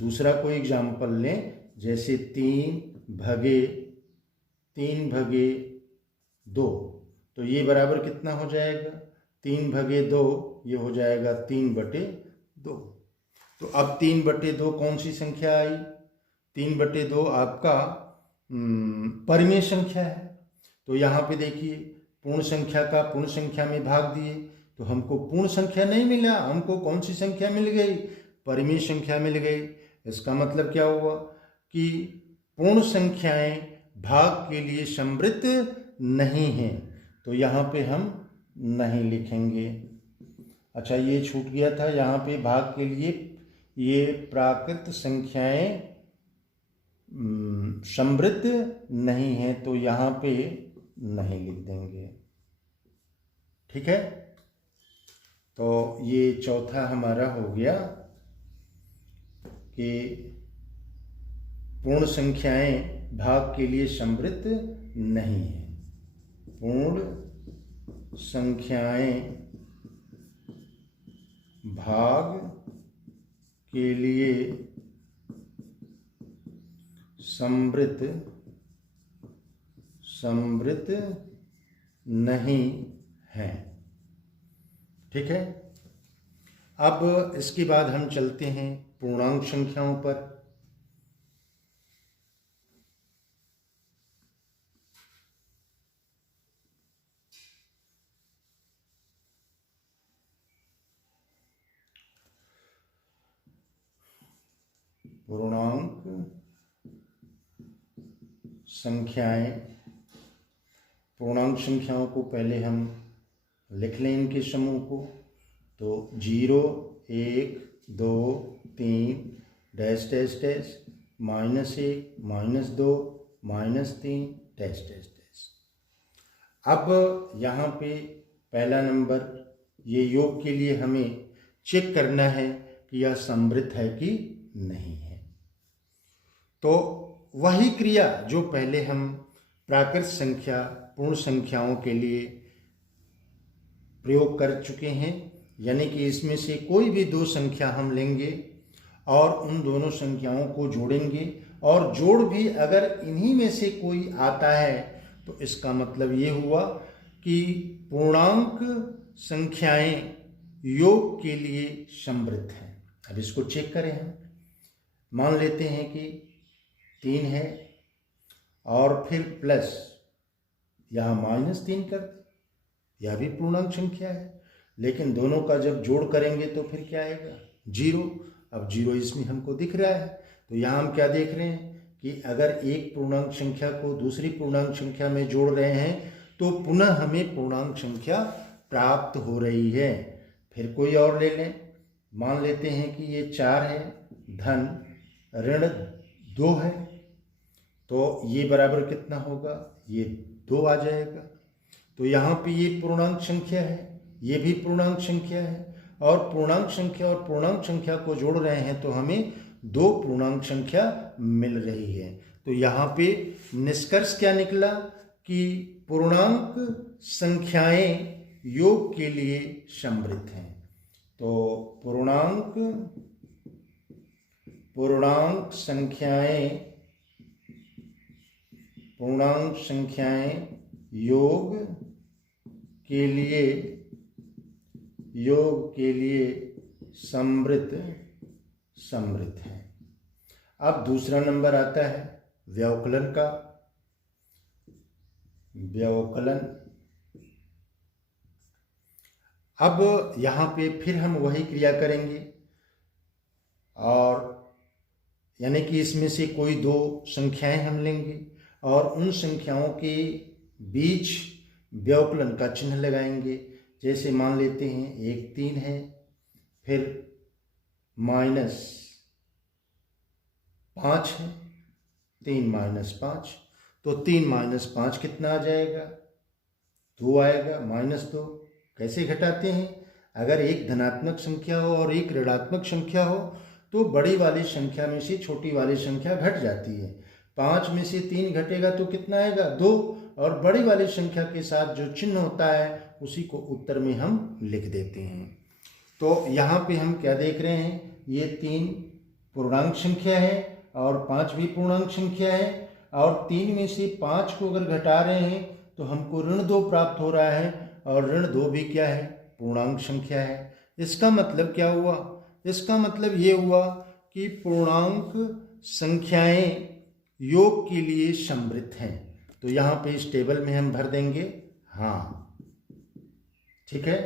दूसरा कोई एग्जाम्पल लें, जैसे 3/2, तो ये बराबर कितना हो जाएगा? 3/2 ये हो जाएगा 3/2। तो अब 3/2 कौन सी संख्या आई? 3/2 आपका परिमेय संख्या है। तो यहाँ पे देखिए, पूर्ण संख्या का पूर्ण संख्या में भाग दिए तो हमको पूर्ण संख्या नहीं मिला, हमको कौन सी संख्या मिल गई? परिमेय संख्या मिल गई। इसका मतलब क्या हुआ कि पूर्ण संख्याएं भाग के लिए समृद्ध नहीं हैं, तो यहाँ पे हम नहीं लिखेंगे। अच्छा, ये छूट गया था, यहाँ पे भाग के लिए ये प्राकृत संख्याएं समृद्ध नहीं है, तो यहाँ पे नहीं लिख देंगे। ठीक है, तो ये चौथा हमारा हो गया कि पूर्ण संख्याएं भाग के लिए समृद्ध नहीं है। पूर्ण संख्याएं भाग के लिए समृद्ध नहीं है। ठीक है, अब इसके बाद हम चलते हैं पूर्णांक संख्याओं पर। पूर्णांक संख्याएं, पूर्णांक संख्याओं को पहले हम लिख लें इनके समूह को। तो 0, 1, 2, 3, dash dash dash, -1, -2, -3, dash dash dash. अब यहाँ पे पहला नंबर, ये योग के लिए हमें चेक करना है कि यह समृद्ध है कि नहीं है। तो वही क्रिया जो पहले हम प्राकृत संख्या पूर्ण संख्याओं के लिए प्रयोग कर चुके हैं, यानी कि इसमें से कोई भी दो संख्या हम लेंगे और उन दोनों संख्याओं को जोड़ेंगे, और जोड़ भी अगर इन्हीं में से कोई आता है तो इसका मतलब ये हुआ कि पूर्णांक संख्याएं योग के लिए समृद्ध हैं। अब इसको चेक करें हम। मान लेते हैं कि 3 है और फिर प्लस यहाँ -3 कर दें, यह भी पूर्णांक संख्या है, लेकिन दोनों का जब जोड़ करेंगे तो फिर क्या आएगा? 0। अब 0 इसमें हमको दिख रहा है, तो यहाँ हम क्या देख रहे हैं कि अगर एक पूर्णांक संख्या को दूसरी पूर्णांक संख्या में जोड़ रहे हैं तो पुनः हमें पूर्णांक संख्या प्राप्त हो रही है। फिर कोई और ले लें, मान लेते हैं कि ये 4 है धन ऋण 2 है, तो ये बराबर कितना होगा? ये 2 आ जाएगा। तो यहाँ पे ये पूर्णांक संख्या है, ये भी पूर्णांक संख्या है, और पूर्णांक संख्या और पूर्णांक संख्या को जोड़ रहे हैं तो हमें 2 पूर्णांक संख्या मिल रही है। तो यहाँ पे निष्कर्ष क्या निकला कि पूर्णांक संख्याएं योग के लिए समृद्ध हैं। तो पूर्णांक संख्याएं योग के लिए समृद्ध है। अब दूसरा नंबर आता है व्यवकलन का। व्यवकलन, अब यहाँ पे फिर हम वही क्रिया करेंगे, और यानी कि इसमें से कोई 2 संख्याएं हम लेंगे और उन संख्याओं के बीच व्यवकलन का चिन्ह लगाएंगे। जैसे मान लेते हैं एक 3 है, फिर -5 है, 3 - 5, तो 3 - 5 कितना आ जाएगा? 2 आएगा। -2 कैसे घटाते हैं? अगर एक धनात्मक संख्या हो और एक ऋणात्मक संख्या हो तो बड़ी वाली संख्या में से छोटी वाली संख्या घट जाती है। 5 में से 3 घटेगा तो कितना आएगा? 2, और बड़ी वाली संख्या के साथ जो चिन्ह होता है उसी को उत्तर में हम लिख देते हैं। तो यहाँ पे हम क्या देख रहे हैं? ये 3 पूर्णांक संख्या है और 5 भी पूर्णांक संख्या है, और 3 में से 5 को अगर घटा रहे हैं तो हमको ऋण 2 प्राप्त हो रहा है, और ऋण 2 भी क्या है, पूर्णांक संख्या है। इसका मतलब क्या हुआ, इसका मतलब ये हुआ कि पूर्णांक संख्याएं योग के लिए समृद्ध हैं। तो यहाँ पे इस टेबल में हम भर देंगे हाँ, ठीक है।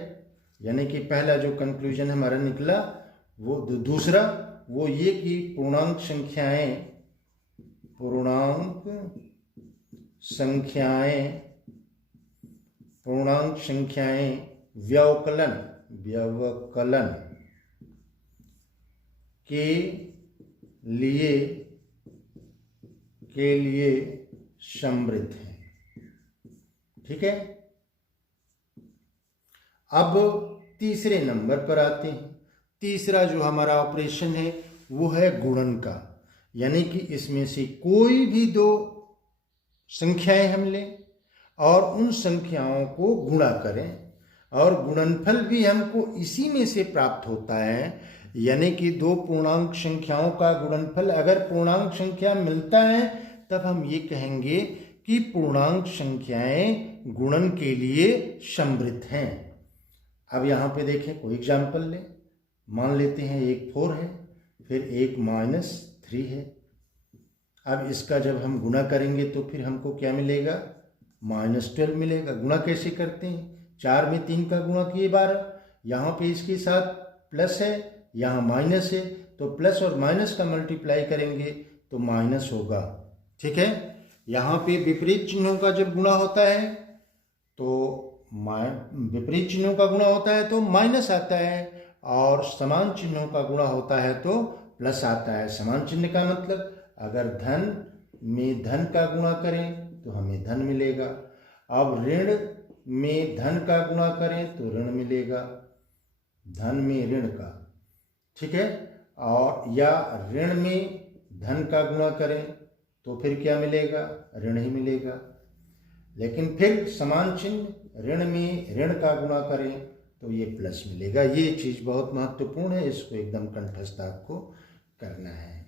यानी कि पहला जो कंक्लूजन हमारा निकला वो दूसरा वो ये कि पूर्णांक संख्याएं व्यवकलन के लिए समृद्ध है, ठीक है। अब तीसरे नंबर पर आते हैं। तीसरा जो हमारा ऑपरेशन है वो है गुणन का, यानी कि इसमें से कोई भी 2 संख्याएं हम लें और उन संख्याओं को गुणा करें, और गुणनफल भी हमको इसी में से प्राप्त होता है। यानी कि 2 पूर्णांक संख्याओं का गुणनफल अगर पूर्णांक संख्या मिलता है तब हम ये कहेंगे कि पूर्णांक संख्याएं गुणन के लिए समृद्ध हैं। अब यहाँ पे देखें, कोई एग्जाम्पल लें। मान लेते हैं एक 4 है, फिर एक -3 है। अब इसका जब हम गुणा करेंगे तो फिर हमको क्या मिलेगा, -12 मिलेगा। गुणा कैसे करते हैं, 4 में 3 का गुणा किए 12, यहाँ पे इसके साथ प्लस है, यहाँ माइनस है, तो प्लस और माइनस का मल्टीप्लाई करेंगे तो माइनस होगा, ठीक है। यहाँ पे विपरीत चिन्हों का जब गुणा होता है तो विपरीत चिन्हों का गुणा होता है तो माइनस आता है, और समान चिन्हों का गुणा होता है तो प्लस आता है। समान चिन्ह का मतलब अगर धन में धन का गुणा करें तो हमें धन मिलेगा, अब ऋण में धन का गुणा करें तो ऋण मिलेगा, धन में ऋण का, ठीक है। और या ऋण में धन का गुणा करें तो फिर क्या मिलेगा, ऋण ही मिलेगा। लेकिन फिर समान चिन्ह ऋण में ऋण का गुणा करें तो ये प्लस मिलेगा। ये चीज़ बहुत महत्वपूर्ण है, इसको एकदम कंठस्थ आपको करना है,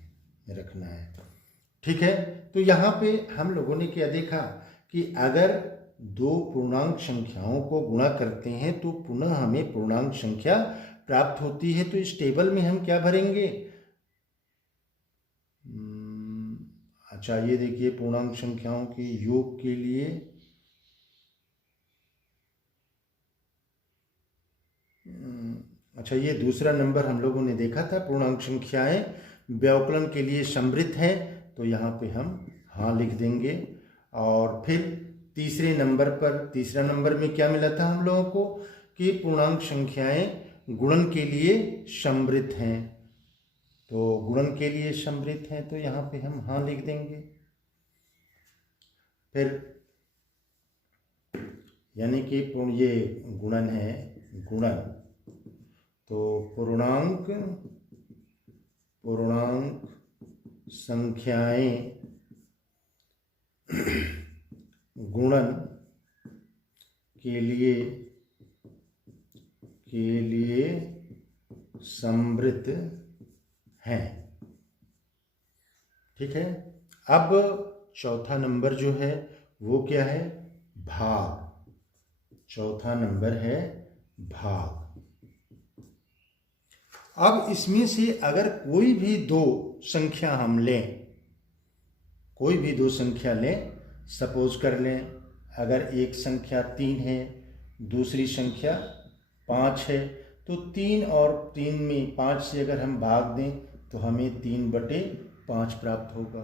रखना है, ठीक है। तो यहाँ पे हम लोगों ने क्या देखा कि अगर 2 पूर्णांक संख्याओं को गुणा करते हैं तो पुनः हमें पूर्णांक संख्या प्राप्त होती है। तो इस टेबल में हम क्या भरेंगे, अच्छा ये देखिए, पूर्णांक संख्याओं के योग के लिए अच्छा ये दूसरा नंबर हम लोगों ने देखा था, पूर्णांक संख्याएं व्यवकलन के लिए समृद्ध हैं, तो यहाँ पे हम हाँ लिख देंगे। और फिर तीसरे नंबर पर, तीसरा नंबर में क्या मिला था हम लोगों को कि पूर्णांक संख्याएं गुणन के लिए समृद्ध हैं, तो गुणन के लिए समृद्ध हैं, तो यहाँ पे हम हाँ लिख देंगे। फिर यानी कि ये गुणन है, गुणन, तो पूर्णांक संख्याएं गुणन के लिए समृद्ध हैं, ठीक है। अब चौथा नंबर जो है वो क्या है, भाग। चौथा नंबर है भाग। अब इसमें से अगर कोई भी 2 संख्या हम लें, कोई भी 2 संख्या लें, सपोज कर लें अगर एक संख्या 3 है, दूसरी संख्या 5 है, तो 3 और 3 में 5 से अगर हम भाग दें तो हमें 3/5 प्राप्त होगा।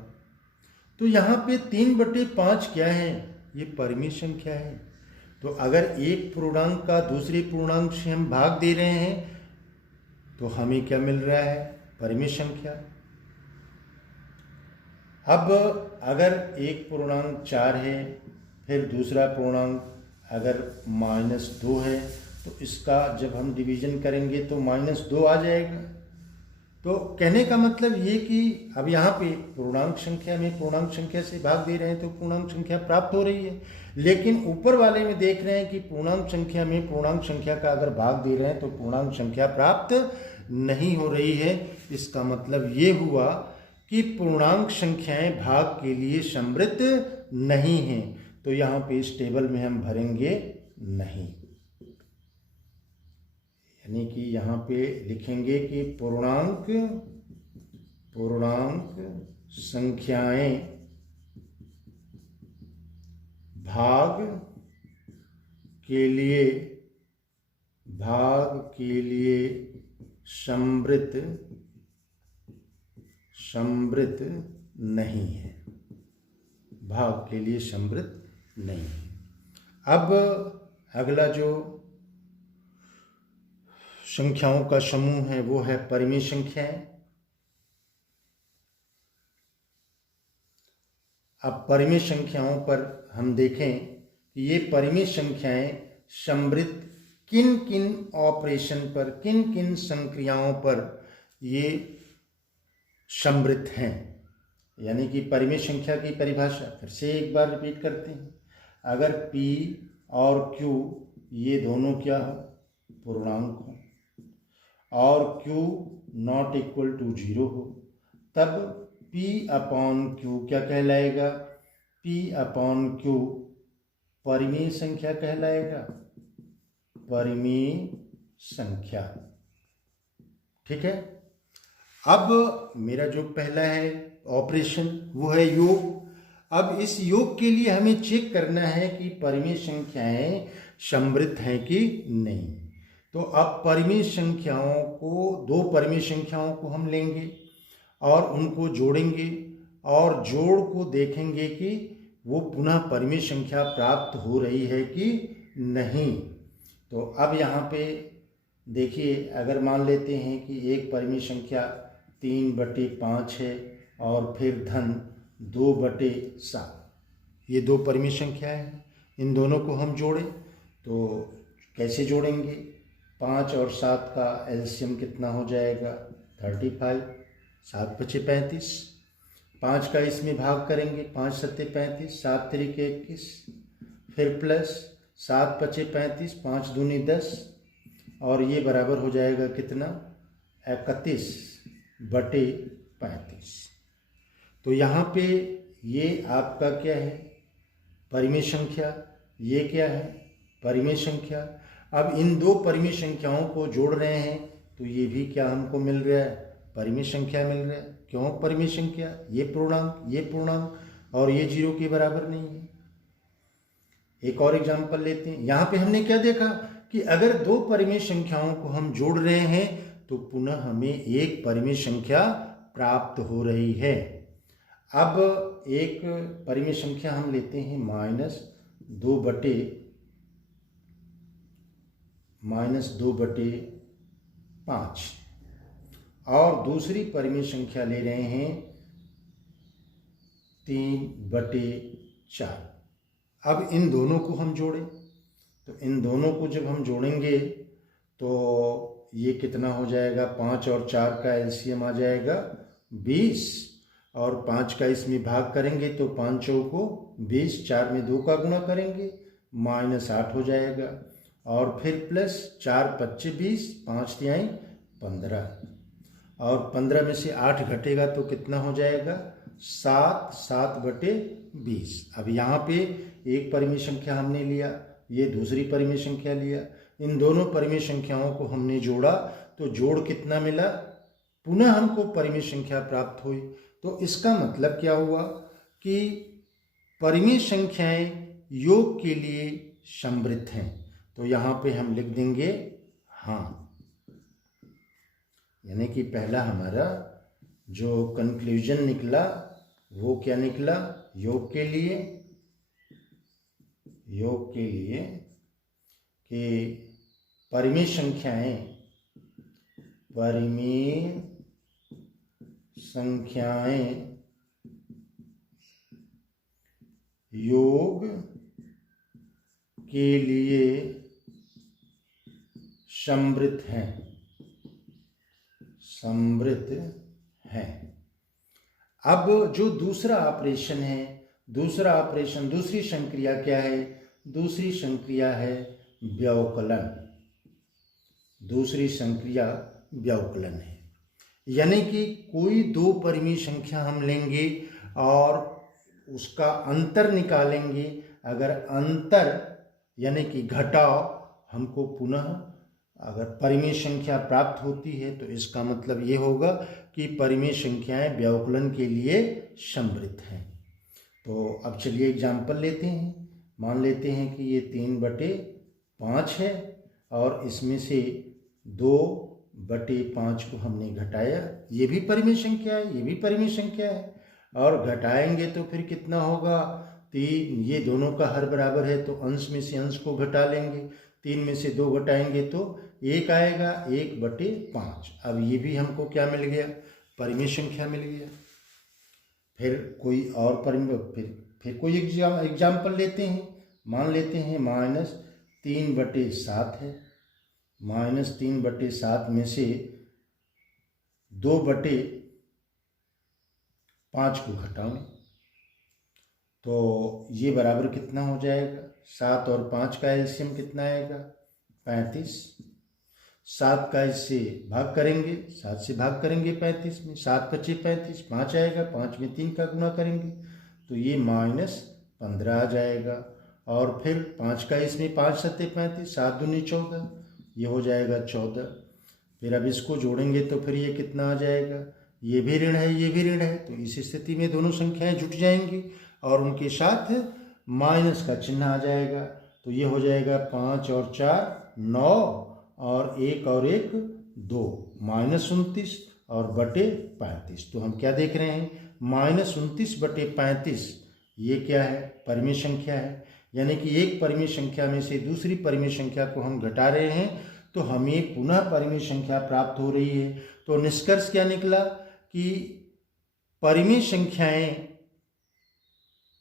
तो यहाँ पे 3/5 क्या है, ये परिमेय संख्या है। तो अगर एक पूर्णांक का दूसरे पूर्णांक से हम भाग दे रहे हैं तो हमें क्या मिल रहा है, परिमेय संख्या। अब अगर एक पूर्णांक 4 है, फिर दूसरा पूर्णांक अगर -2 है, तो इसका जब हम डिवीजन करेंगे तो -2 आ जाएगा। तो कहने का मतलब ये कि अब यहाँ पे पूर्णांक संख्या में पूर्णांक संख्या से भाग दे रहे हैं तो पूर्णांक संख्या प्राप्त हो रही है, लेकिन ऊपर वाले में देख रहे हैं कि पूर्णांक संख्या में पूर्णांक संख्या का अगर भाग दे रहे हैं तो पूर्णांक संख्या प्राप्त नहीं हो रही है। इसका मतलब ये हुआ कि पूर्णांक संख्याएं भाग के लिए समृद्ध नहीं हैं। तो यहाँ पे इस टेबल में हम भरेंगे नहीं, यानी कि यहाँ पे लिखेंगे कि पूर्णांक संख्याएं भाग के लिए समृद्ध नहीं है, भाग के लिए समृद्ध नहीं है। अब अगला जो संख्याओं का समूह है वो है परिमेय संख्याएं। अब परिमेय संख्याओं पर हम देखें कि ये परिमेय संख्याएं समृद्ध किन किन ऑपरेशन पर, किन किन संक्रियाओं पर ये समृद्ध हैं। यानी कि परिमेय संख्या की परिभाषा फिर से एक बार रिपीट करते हैं। अगर P और Q ये दोनों क्या हो, पूर्णांक हो, और Q नॉट इक्वल टू 0 हो, तब P अपॉन Q क्या कहलाएगा, P अपॉन Q परिमेय संख्या कहलाएगा, परिमेय संख्या। ठीक है। अब मेरा जो पहला है ऑपरेशन वो है योग। अब इस योग के लिए हमें चेक करना है कि परिमेय संख्याएं समृद्ध हैं कि नहीं। तो अब परिमेय संख्याओं को, दो परिमेय संख्याओं को हम लेंगे और उनको जोड़ेंगे और जोड़ को देखेंगे कि वो पुनः परिमेय संख्या प्राप्त हो रही है कि नहीं। तो अब यहाँ पे देखिए, अगर मान लेते हैं कि एक परिमेय संख्या 3/5 है और फिर धन 2/7, ये दो परिमेय संख्याएं हैं। इन दोनों को हम जोड़ें तो कैसे जोड़ेंगे? 5 और 7 का एलसीएम कितना हो जाएगा? 35, 7 × 5 = 35। 5 का इसमें भाग करेंगे, 5 × 7 = 35, 7 × 3 = 21, फिर प्लस 7 × 5 = 35, 5 × 2 = 10, और ये बराबर हो जाएगा कितना? 31/35। तो यहाँ पे ये आपका क्या है? परिमेय संख्या। ये क्या है? परिमेय संख्या। अब इन दो परिमेय संख्याओं को जोड़ रहे हैं तो ये भी क्या हमको मिल रहा है? परिमेय संख्या मिल रहा है। क्यों परिमेय संख्या? ये पूर्णांक और ये 0 के बराबर नहीं है। एक और एग्जांपल लेते हैं। यहाँ पे हमने क्या देखा कि अगर दो परिमेय संख्याओं को हम जोड़ रहे हैं तो पुनः हमें एक परिमेय संख्या प्राप्त हो रही है। अब एक परिमेय संख्या हम लेते हैं -2/5 और दूसरी परिमेय संख्या ले रहे हैं 3/4। अब इन दोनों को हम जोड़ें तो इन दोनों को जब हम जोड़ेंगे तो ये कितना हो जाएगा? 5 और 4 का एलसीएम आ जाएगा 20, और 5 का इसमें भाग करेंगे तो 5 चौको 20, 4 में 2 का गुणा करेंगे -8 हो जाएगा, और फिर प्लस 4 × 5 = 20, 5 × 3 = 15, और 15 में से 8 घटेगा तो कितना हो जाएगा? 7/20। अब यहाँ पे एक परिमेय संख्या हमने लिया, ये दूसरी परिमेय संख्या लिया, इन दोनों परिमेय संख्याओं को हमने जोड़ा तो जोड़ कितना मिला? पुनः हमको परिमेय संख्या प्राप्त हुई। तो इसका मतलब क्या हुआ कि परिमेय संख्याएं योग के लिए समृद्ध हैं। तो यहाँ पे हम लिख देंगे हाँ, यानी कि पहला हमारा जो कंक्लूजन निकला वो क्या निकला? योग के लिए कि परिमेय संख्याएं योग के लिए समृद्ध हैं। अब जो दूसरा ऑपरेशन है, दूसरी संक्रिया क्या है? दूसरी संक्रिया है व्यवकलन। दूसरी संक्रिया व्यवकलन है। यानी कि कोई दो परिमेय संख्या हम लेंगे और उसका अंतर निकालेंगे। अगर अंतर यानी कि घटाव हमको पुनः अगर परिमेय संख्या प्राप्त होती है तो इसका मतलब ये होगा कि परिमेय संख्याएं व्यवकलन के लिए समृद्ध हैं। तो अब चलिए एग्जाम्पल लेते हैं। मान लेते हैं कि ये 3/5 है और इसमें से 2/5 को हमने घटाया। ये भी परिमेय संख्या है, ये भी परिमेय संख्या है, और घटाएंगे तो फिर कितना होगा 3। ये दोनों का हर बराबर है तो अंश में से अंश को घटा लेंगे। 3 में से 2 घटाएंगे तो 1 आएगा, 1/5। अब ये भी हमको क्या मिल गया, परिमेय संख्या मिल गया। फिर कोई और फिर कोई एग्जाम्पल लेते हैं। मान लेते हैं -3/7 है। -3/7 में से 2/5 को घटाऊं तो ये बराबर कितना हो जाएगा, 7 और 5 का एलसीएम कितना आएगा, 35। 7 का इससे भाग करेंगे, 7 से भाग करेंगे 35 में, 7 बचे 35, 5 आएगा, 5 में 3 का गुना करेंगे तो ये -15 आ जाएगा। और फिर 5 का इसमें 5 सत्ते 35, 7 दूनी 14, ये हो जाएगा 14। फिर अब इसको जोड़ेंगे तो फिर ये कितना आ जाएगा, ये भी ऋण है, ये भी ऋण है, तो इस स्थिति में दोनों संख्याएं जुट जाएंगी और उनके साथ माइनस का चिन्ह आ जाएगा। तो ये हो जाएगा 5 और 4 9 और 1 और 1 2, -29 और बटे 35। तो हम क्या देख रहे हैं, -29/35 ये क्या है, परिमेय संख्या है। यानी कि एक परिमेय संख्या में से दूसरी परिमेय संख्या को हम घटा रहे हैं तो हमें पुनः परिमेय संख्या प्राप्त हो रही है। तो निष्कर्ष क्या निकला कि परिमेय संख्याएं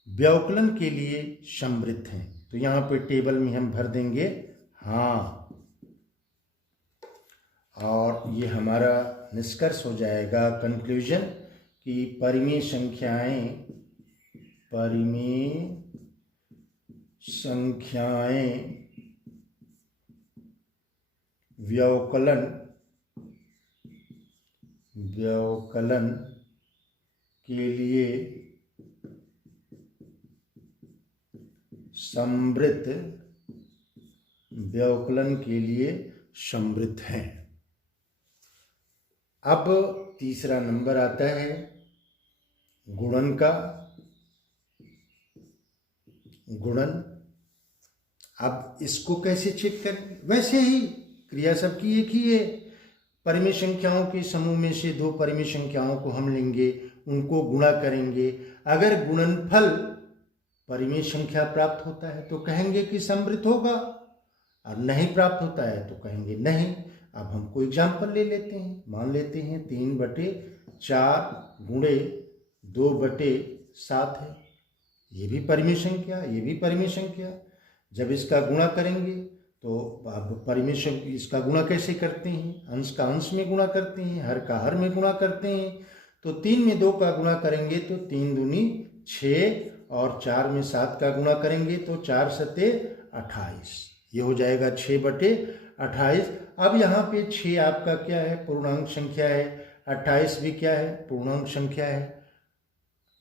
व्यवकलन के लिए समृद्ध हैं। तो यहाँ पे टेबल में हम भर देंगे हाँ, और ये हमारा निष्कर्ष हो जाएगा, कंक्लूजन, कि परिमेय संख्याएं व्यवकलन के लिए समृद्ध हैं। अब तीसरा नंबर आता है गुणन का। गुणन, अब इसको कैसे चेक करें, वैसे ही क्रिया सबकी एक ही है। परिमेय संख्याओं के समूह में से दो परिमेय संख्याओं को हम लेंगे, उनको गुणा करेंगे। अगर गुणनफल परिमेय संख्या प्राप्त होता है तो कहेंगे कि समृद्ध होगा, और नहीं प्राप्त होता है तो कहेंगे नहीं। अब हमको एग्जाम्पल ले लेते हैं। मान लेते हैं 3/4 गुणे 2/7 है। ये भी परिमेय संख्या, ये भी परिमेय संख्या। जब इसका गुणा करेंगे तो अब परिमेय इसका गुणा कैसे करते हैं, अंश का अंश में गुणा करते हैं, हर का हर में गुणा करते हैं। तो 3 में 2 का गुणा करेंगे तो 3 दूनी 6 और 4 में 7 का गुणा करेंगे तो 4 सत्ते 28, ये हो जाएगा 6/28। अब यहाँ पे 6 आपका क्या है, पूर्णांक संख्या है, 28 भी क्या है, पूर्णांक संख्या है,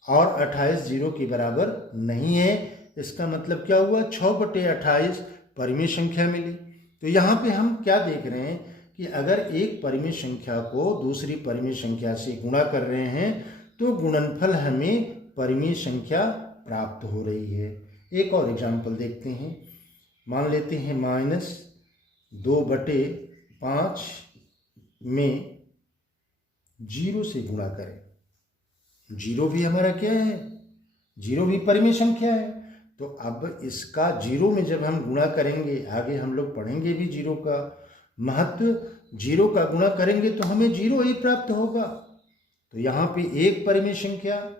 और 28 0 के बराबर नहीं है। इसका मतलब क्या हुआ, 6/28 परिमेय संख्या मिली। तो यहाँ पे हम क्या देख रहे हैं कि अगर एक परिमेय संख्या को दूसरी परिमेय संख्या से गुणा कर रहे हैं तो गुणनफल हमें परिमेय संख्या प्राप्त हो रही है। एक और एग्जाम्पल देखते हैं। मान लेते हैं -2/5 में 0 से गुणा करें। 0 भी हमारा क्या है, 0 भी परिमेय संख्या है। तो अब इसका 0 में जब हम गुणा करेंगे, आगे हम लोग पढ़ेंगे भी 0 का महत्व, 0 का गुणा करेंगे तो हमें 0 ही प्राप्त होगा। तो यहाँ पे एक परिमेय संख्या